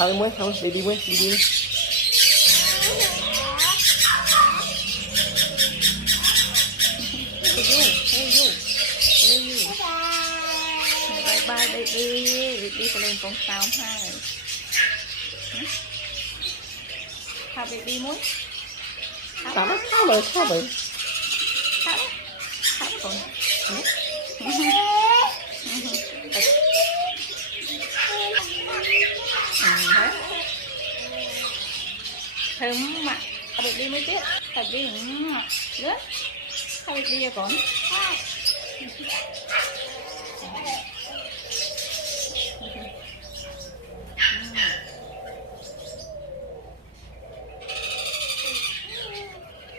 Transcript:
Thôi mới thôi đi mới đi. Bye bye baby. Baby phải lên con tàu hai. Thả baby muốn. Thả nó thả vậy. Thả con. Thơm mà. Thả baby mới biết. Thả baby nữa. Thả baby cho con.